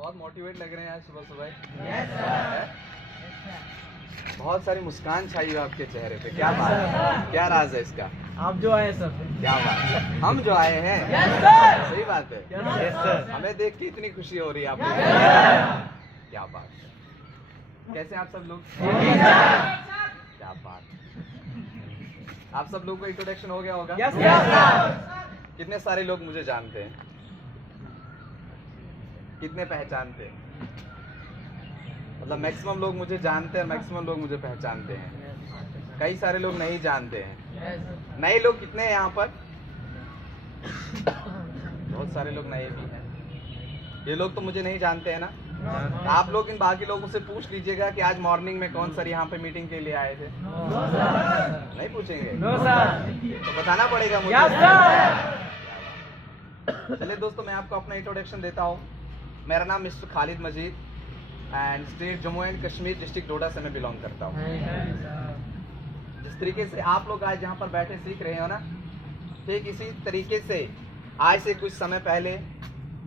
बहुत मोटिवेट लग रहे हैं आज सुबह सुबह। बहुत सारी मुस्कान छाई हुई आपके चेहरे पे, क्या बात है, क्या राज है इसका? आप जो आए सर, क्या बात है, हम जो आए हैं। सही बात है, हमें देख के इतनी खुशी हो रही है आपको। क्या बात है, कैसे आप सब लोग? क्या बात है, आप सब लोग को इंट्रोडक्शन हो गया होगा। कितने सारे लोग मुझे जानते हैं, कितने पहचानते हैं? मतलब मैक्सिमम लोग मुझे जानते हैं और मैक्सिमम लोग मुझे पहचानते हैं। कई सारे लोग नहीं जानते हैं। नए लोग कितने हैं यहाँ पर? बहुत सारे लोग नए भी हैं। ये लोग तो मुझे नहीं जानते हैं ना। आप लोग इन बाकी लोगों से पूछ लीजिएगा कि आज मॉर्निंग में कौन सर यहाँ पे मीटिंग के लिए आए थे। नहीं पूछेंगे? तो बताना पड़ेगा मुझे। चलिए दोस्तों, मैं आपको अपना इंट्रोडक्शन देता हूँ। मेरा नाम mister Khalid Majeed and state Jammu and Kashmir district Doda से मैं बिलोंग करता हूँ। जिस तरीके से आप लोग आज यहाँ पर बैठे सीख रहे हो ना, ठीक इसी तरीके से आज से कुछ समय पहले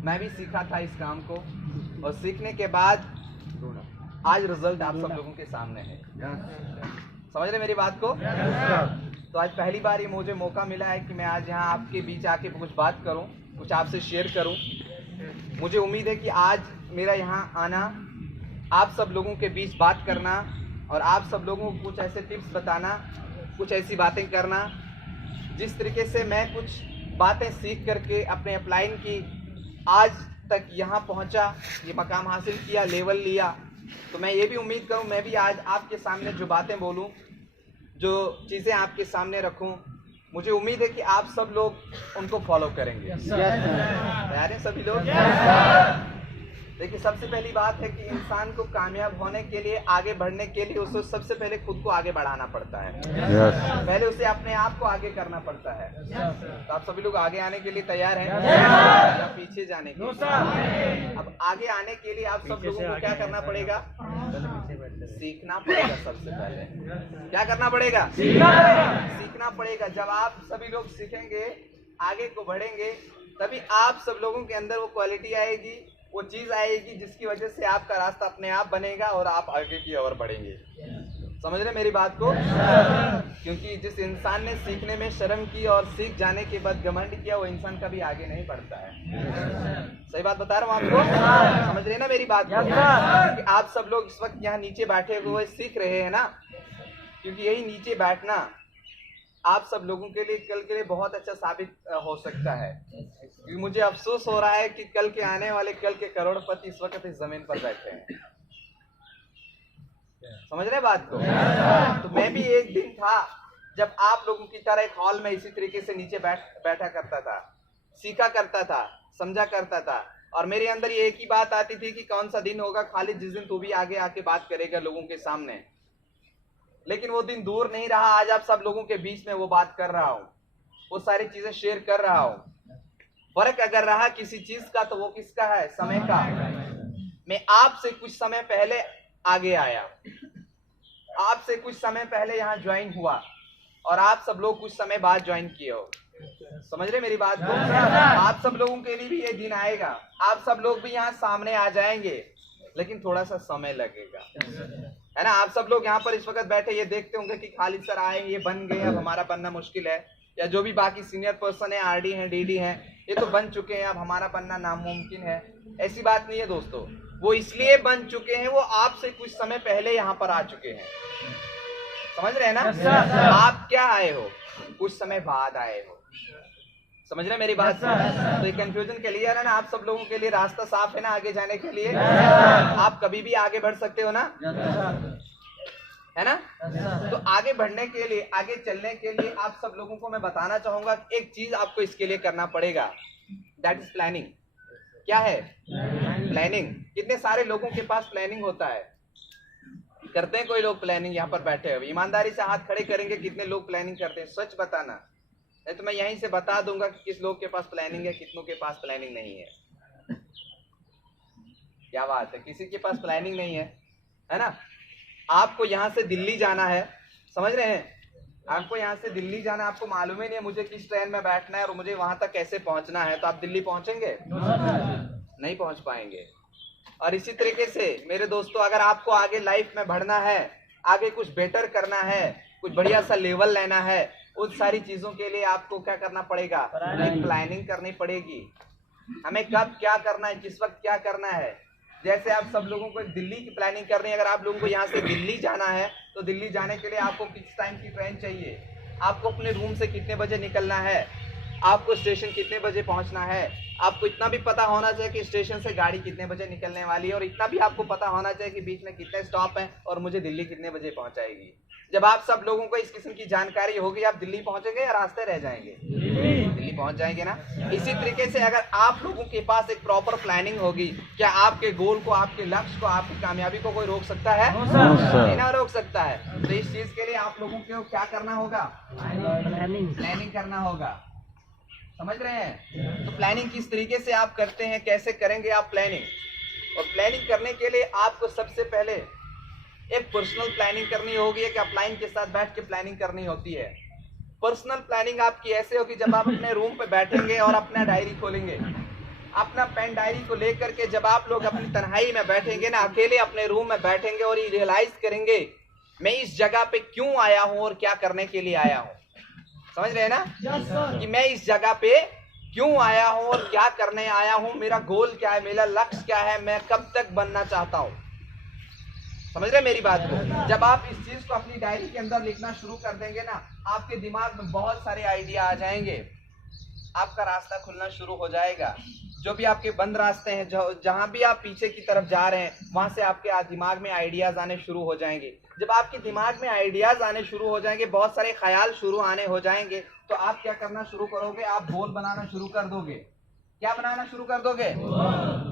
मैं भी सीखा था इस काम को, और सीखने के बाद आज रिजल्ट आप सब लोगों के सामने है। समझ रहे मेरी बात को? तो आज पहली बार ये मुझे मौका मिला है कि मैं आज यहाँ आपके बीच आके कुछ बात करूँ, कुछ आपसे शेयर करूँ। मुझे उम्मीद है कि आज मेरा यहाँ आना, आप सब लोगों के बीच बात करना और आप सब लोगों को कुछ ऐसे टिप्स बताना, कुछ ऐसी बातें करना जिस तरीके से मैं कुछ बातें सीख करके अपने अपलाइन की आज तक यहाँ पहुँचा, ये मकाम हासिल किया, लेवल लिया। तो मैं ये भी उम्मीद करूँ मैं भी आज आपके सामने जो बातें बोलूँ, जो चीज़ें आपके सामने रखूँ, मुझे उम्मीद है कि आप सब लोग उनको फॉलो करेंगे। तैयार हैं सभी लोग? देखिए, सबसे पहली बात है कि इंसान को कामयाब होने के लिए, आगे बढ़ने के लिए उसे सबसे पहले खुद को आगे बढ़ाना पड़ता है। पहले उसे अपने आप को आगे करना पड़ता है। तो आप सभी लोग आगे आने के लिए तैयार हैं या पीछे जाने के लिए? अब आगे आने के लिए आप सब लोगों को क्या करना पड़ेगा? सीखना पड़ेगा। सबसे पहले क्या करना पड़ेगा? सीखना पड़ेगा। जब आप सभी लोग सीखेंगे, आगे को बढ़ेंगे, तभी आप सब लोगों के अंदर वो क्वालिटी आएगी, वो चीज आएगी जिसकी वजह से आपका रास्ता अपने आप बनेगा और आप आगे की ओर बढ़ेंगे। समझ रहे मेरी बात को? क्योंकि जिस इंसान ने सीखने में शर्म की और सीख जाने के बाद घमंड किया, वो इंसान कभी आगे नहीं बढ़ता है। सही बात बता रहा हूँ आपको? समझ रहे ना मेरी बात को? कि आप सब लोग इस वक्त यहाँ नीचे बैठे हुए सीख रहे हैं ना, क्योंकि यही नीचे बैठना आप सब लोगों के लिए कल के लिए बहुत अच्छा साबित हो सकता है। क्योंकि मुझे अफसोस हो रहा है कि कल के आने वाले कल के करोड़पति इस वक्त इस जमीन पर बैठे हैं। समझ रहे बात को? तो मैं भी एक दिन था जब आप लोगों की तरह एक हॉल में इसी तरीके से नीचे बैठा करता था, सीखा करता था, समझा करता था, और मेरे अंदर ये एक ही बात आती थी कि कौन सा दिन होगा खालिद जिस दिन तू भी आगे आके बात करेगा लोगों के सामने। लेकिन वो दिन दूर नहीं रहा। आज आप सब लोगों के बीच में वो बात कर रहा हूँ, वो सारी चीजें शेयर कर रहा हूँ। फर्क अगर रहा किसी चीज का तो वो किसका है? समय का। मैं आपसे कुछ समय पहले आगे आया, आपसे कुछ समय पहले यहाँ ज्वाइन हुआ, और आप सब लोग कुछ समय बाद ज्वाइन किए हो। समझ रहे मेरी बात को? आप सब लोगों के लिए भी ये दिन आएगा, आप सब लोग भी यहाँ सामने आ जाएंगे, लेकिन थोड़ा सा समय लगेगा, है ना? आप सब लोग यहाँ पर इस वक्त बैठे ये देखते होंगे कि खालिद सर आए, ये बन गए, अब हमारा बनना मुश्किल है, या जो भी बाकी सीनियर पर्सन है, आरडी हैं, डीडी हैं, ये तो बन चुके हैं, अब हमारा बनना नामुमकिन है। ऐसी बात नहीं है दोस्तों, वो इसलिए बन चुके हैं, वो आपसे कुछ समय पहले यहाँ पर आ चुके हैं। समझ रहे हैं ना? आप क्या आए हो? कुछ समय बाद आए हो। समझ रहे मेरी बात? तो ये कंफ्यूजन क्लियर है ना? आप सब लोगों के लिए रास्ता साफ है ना आगे जाने के लिए? आप कभी भी आगे बढ़ सकते हो ना, है ना? तो आगे बढ़ने के लिए, आगे चलने के लिए आप सब लोगों को मैं बताना चाहूंगा कि एक चीज आपको इसके लिए करना पड़ेगा, दैट इज प्लानिंग। क्या है? प्लानिंग। कितने सारे लोगों के पास प्लानिंग होता है? करते हैं कोई लोग प्लानिंग? यहाँ पर बैठे हुए ईमानदारी से हाथ खड़े करेंगे, कितने लोग प्लानिंग करते हैं? सच बताना, नहीं तो मैं यहीं से बता दूंगा कि किस लोग के पास प्लानिंग है, कितनों के पास प्लानिंग नहीं है। क्या बात है? किसी के पास प्लानिंग नहीं है ना? आपको यहाँ से दिल्ली जाना है, समझ रहे हैं? आपको यहाँ से दिल्ली जाना, आपको मालूम ही नहीं है मुझे किस ट्रेन में बैठना है और मुझे वहां तक कैसे पहुंचना है, तो आप दिल्ली पहुंचेंगे? नहीं पहुंच पाएंगे। और इसी तरीके से मेरे दोस्तों, अगर आपको आगे लाइफ में बढ़ना है, आगे कुछ बेटर करना है, कुछ बढ़िया सा लेवल लेना है, उन सारी चीजों के लिए आपको क्या करना पड़ेगा? प्लानिंग करनी पड़ेगी। हमें कब क्या करना है, किस वक्त क्या करना है। जैसे आप सब लोगों को दिल्ली की प्लानिंग करनी है, अगर आप लोगों को यहाँ से दिल्ली जाना है तो दिल्ली जाने के लिए आपको किस टाइम की ट्रेन चाहिए, आपको अपने रूम से कितने बजे निकलना है, आपको स्टेशन कितने बजे पहुंचना है। आपको इतना भी पता होना चाहिए कि स्टेशन से गाड़ी कितने बजे निकलने वाली है, और इतना भी आपको पता होना चाहिए कि बीच में कितने स्टॉप हैं और मुझे दिल्ली कितने बजे पहुंचाएगी। जब आप सब लोगों को इस किस्म की जानकारी होगी, आप दिल्ली पहुंचेंगे या रास्ते रह जाएंगे? दिल्ली पहुंच जाएंगे ना। इसी तरीके से अगर आप लोगों के पास एक प्रॉपर प्लानिंग होगी, क्या आपके गोल को, आपके लक्ष्य को, आपकी कामयाबी को कोई रोक सकता है? नहीं ना रोक सकता है। तो इस चीज के लिए आप लोगों को क्या करना होगा? प्लानिंग करना होगा। समझ रहे हैं? तो प्लानिंग किस तरीके से आप करते हैं, कैसे करेंगे आप प्लानिंग? और प्लानिंग करने के लिए आपको सबसे पहले एक पर्सनल प्लानिंग करनी होगी, एक अपलाइन के साथ बैठ के प्लानिंग करनी होती है। पर्सनल प्लानिंग आपकी ऐसे होगी, जब आप अपने रूम पे बैठेंगे और अपना डायरी खोलेंगे, अपना पेन डायरी को लेकर के जब आप लोग अपनी तन्हाई में बैठेंगे ना, अकेले अपने रूम में बैठेंगे और ये रियलाइज करेंगे मैं इस जगह पे क्यों आया हूं और क्या करने के लिए आया हूं। समझ रहे हैं ना? कि मैं इस जगह पे क्यों आया हूं और क्या करने आया हूं, मेरा गोल क्या है, मेरा लक्ष्य क्या है, मैं कब तक बनना चाहता हूं। समझ रहे मेरी बात को? जब आप इस चीज को अपनी डायरी के अंदर लिखना शुरू कर देंगे ना, आपके दिमाग में बहुत सारे आइडिया आ जाएंगे, आपका रास्ता खुलना शुरू हो जाएगा। जो भी आपके बंद रास्ते हैं, जहां भी आप पीछे की तरफ जा रहे हैं, वहां से आपके दिमाग में आइडियाज आने शुरू हो जाएंगे। जब आपके दिमाग में आइडियाज आने शुरू हो जाएंगे, बहुत सारे ख्याल शुरू आने हो जाएंगे, तो आप क्या करना शुरू करोगे? आप गोल बनाना शुरू कर दोगे। क्या बनाना शुरू कर दोगे?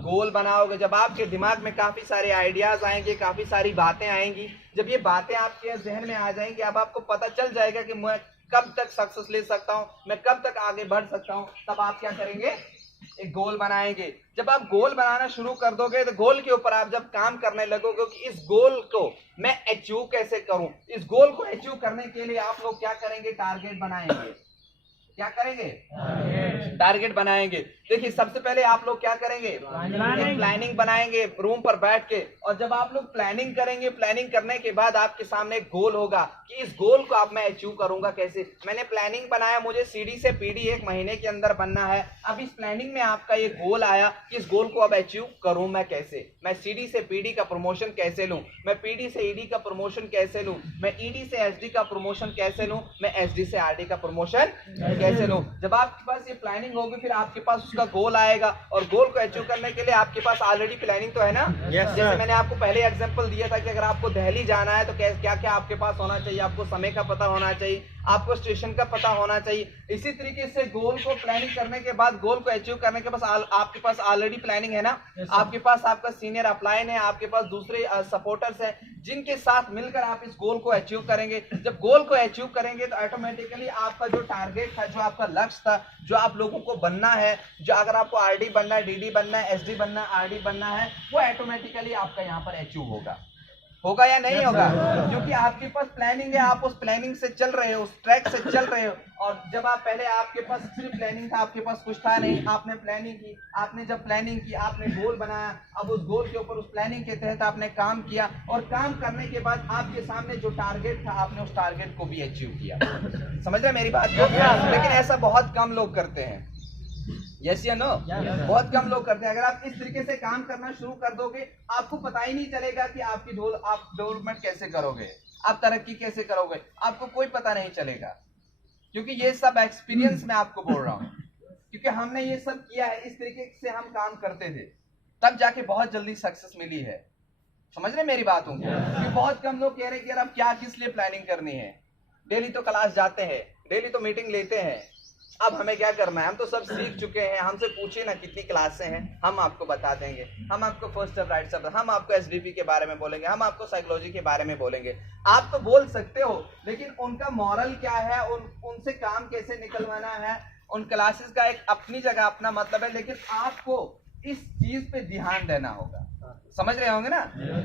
गोल बनाओगे। जब आपके दिमाग में काफी सारे आइडियाज आएंगे, काफी सारी बातें आएंगी, जब ये बातें आपके जहन में आ जाएंगी, अब आपको पता चल जाएगा कि मैं कब तक सक्सेस ले सकता हूं, मैं कब तक आगे बढ़ सकता हूं, तब आप क्या करेंगे? एक गोल बनाएंगे। जब आप गोल बनाना शुरू कर दोगे, तो गोल के ऊपर आप जब काम करने लगोगे कि इस गोल को मैं अचीव कैसे करूं, इस गोल को अचीव करने के लिए आप लोग क्या करेंगे? टारगेट बनाएंगे। क्या करेंगे? टारगेट बनाएंगे। देखिए, सबसे पहले आप लोग क्या करेंगे? प्लानिंग बनाएंगे रूम पर बैठ के। और जब आप लोग प्लानिंग करेंगे, प्लानिंग करने के बाद आपके सामने एक गोल होगा कि इस गोल को अब मैं अचीव करूंगा कैसे। मैंने प्लानिंग बनाया, मुझे सीडी से पीडी 1 महीने के अंदर बनना है। अब इस प्लानिंग में आपका ये गोल आया कि इस गोल को अब अचीव करूं मैं कैसे, मैं सीडी से पीडी का प्रमोशन कैसे लूं, मैं पीडी से ईडी का प्रमोशन कैसे लूं, मैं ईडी से एसडी का प्रमोशन कैसे लूं, मैं एसडी से आरडी का प्रमोशन कैसे लूं। जब आपके पास ये प्लानिंग होगी, फिर आपके पास उसका गोल आएगा, और गोल को अचीव करने के लिए आपके पास ऑलरेडी प्लानिंग तो है ना। जैसे मैंने आपको पहले एग्जांपल दिया था कि अगर आपको दिल्ली जाना है तो क्या क्या आपके पास होना चाहिए, आपको समय का पता होना चाहिए, आपको स्टेशन का पता होना चाहिए। इसी तरीके से गोल को प्लानिंग करने के बाद, गोल को अचीव करने के बाद आपके पास ऑलरेडी प्लानिंग है ना। आपके पास आपका सीनियर अपलाइन है, आपके पास दूसरे सपोर्टर्स हैं, जिनके साथ मिलकर आप इस गोल को अचीव करेंगे। जब गोल को अचीव करेंगे तो ऑटोमेटिकली आपका जो टारगेट था, जो आपका लक्ष्य था, जो आप लोगों को बनना है, जो अगर आपको आरडी बनना है, डीडी बनना है, एसडी बनना है, आरडी बनना है, वो ऑटोमेटिकली आपका यहाँ पर अचीव होगा या नहीं होगा? क्योंकि आपके पास प्लानिंग है, आप उस प्लानिंग से चल रहे हो, उस ट्रैक से चल रहे हो। और जब आप पहले, आपके पास सिर्फ प्लानिंग था, आपके पास कुछ था नहीं, आपने प्लानिंग की, आपने जब प्लानिंग की, आपने गोल बनाया, अब उस गोल के ऊपर, उस प्लानिंग के तहत आपने काम किया, और काम करने के बाद आपके सामने जो टारगेट था, आपने उस टारगेट को भी अचीव किया। समझ रहे मेरी बात को? लेकिन ऐसा बहुत कम लोग करते हैं। यस या नो? बहुत कम लोग करते हैं। अगर आप इस तरीके से काम करना शुरू कर दोगे, आपको पता ही नहीं चलेगा कि आप डेवलपमेंट कैसे करोगे, आप तरक्की कैसे करोगे, आपको कोई पता नहीं चलेगा। क्योंकि ये सब एक्सपीरियंस मैं आपको बोल रहा हूँ, क्योंकि हमने ये सब किया है, इस तरीके से हम काम करते थे, तब जाके बहुत जल्दी सक्सेस मिली है। समझ रहे मेरी बात? क्योंकि बहुत कम लोग कह रहे हैं कि यार अब क्या, किस लिए प्लानिंग करनी है, डेली तो क्लास जाते हैं, डेली तो मीटिंग लेते हैं, अब हमें क्या करना है, हम तो सब सीख चुके हैं, हमसे पूछिए ना कितनी क्लासें हैं, हम आपको बता देंगे, हम आपको फर्स्ट स्टेप, राइट स्टेप, हम आपको एसडीपी के बारे में बोलेंगे, हम आपको साइकोलॉजी के बारे में बोलेंगे। आप तो बोल सकते हो, लेकिन उनका मॉरल क्या है, उनसे काम कैसे निकलवाना है, उन क्लासेस का एक अपनी जगह अपना मतलब है। लेकिन आपको इस चीज पे ध्यान देना होगा। समझ रहे होंगे ना?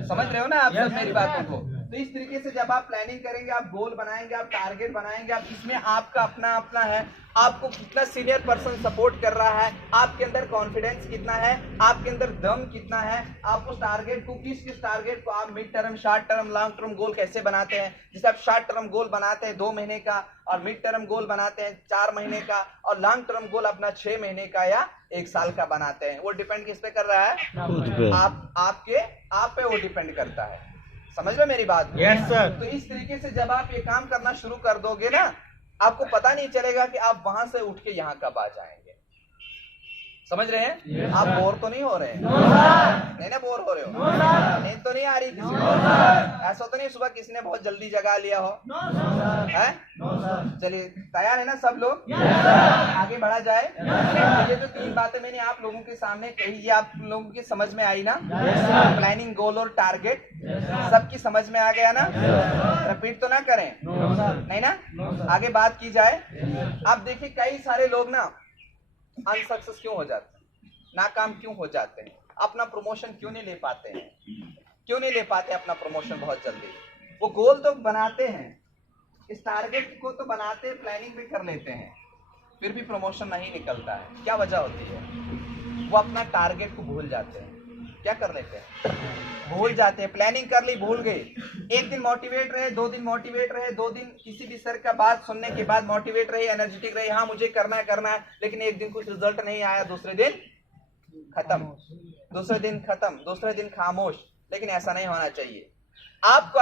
समझ रहे हो ना आप सब मेरी बातों को? तो इस तरीके से जब आप प्लानिंग करेंगे, आप गोल बनाएंगे, आप टारगेट बनाएंगे, आप इसमें आपका अपना अपना है, आपको कितना सीनियर पर्सन सपोर्ट कर रहा है, आपके अंदर कॉन्फिडेंस कितना है, आपके अंदर दम कितना है, आप उस टारगेट को किस टारगेट को आप mid term, short term, long term goal कैसे बनाते हैं। जैसे आप शॉर्ट टर्म गोल बनाते हैं 2 महीने का, और मिड टर्म गोल बनाते हैं 4 महीने का, और लॉन्ग टर्म गोल अपना 6 महीने का या 1 साल का बनाते हैं। वो डिपेंड किस पे कर रहा है? आप पे वो डिपेंड करता है। समझ लो मेरी बात? Yes sir. तो इस तरीके से जब आप ये काम करना शुरू कर दोगे ना, आपको पता नहीं चलेगा कि आप वहां से उठ के यहाँ कब आ जाएंगे। समझ रहे हैं? Yes, आप sir. बोर तो नहीं हो रहे हैं? No, sir. नहीं ना बोर हो रहे हो? No, sir. नींद तो नहीं आ रही किसी No, को? sir. ऐसा तो नहीं सुबह किसी ने बहुत जल्दी जगा लिया हो? No, sir. है? No, sir. चलिए, तैयार है ना सब लोग? Yes, sir. आगे बढ़ा जाए? Yes, sir. तो ये जो 3 बातें मैंने आप लोगों के सामने कही, ये आप लोगों की समझ में आई ना? Yes, sir. प्लानिंग, गोल और टारगेट Yes, sir. सबकी समझ में आ गया ना? Yes, sir. रिपीट तो ना करें? No, sir. नहीं ना? No, sir. आगे बात की जाए। Yes, sir. आप देखिए कई सारे लोग ना अनसक्सेस क्यों हो जाते हैं, नाकाम क्यों हो जाते हैं, अपना प्रमोशन क्यों नहीं ले पाते हैं, क्यों नहीं ले पाते अपना प्रमोशन बहुत जल्दी। वो गोल तो बनाते हैं, इस टारगेट को तो बनाते, प्लानिंग भी कर लेते हैं, फिर भी प्रमोशन नहीं निकलता है। क्या वजह होती है? वो अपना टारगेट को भूल जाते हैं। क्या कर लेते हैं? भूल जाते हैं। प्लानिंग कर ली, भूल गए। 1 दिन मोटिवेट रहे, 2 दिन मोटिवेट रहे, 2 दिन किसी भी सर का बात सुनने के बाद मोटिवेट रहे, एनर्जेटिक रहे, हाँ मुझे करना है, लेकिन एक दिन कुछ रिजल्ट नहीं आया, दूसरे दिन खत्म, दूसरे दिन खत्म, दूसरे दिन खामोश। लेकिन ऐसा नहीं होना चाहिए। आपको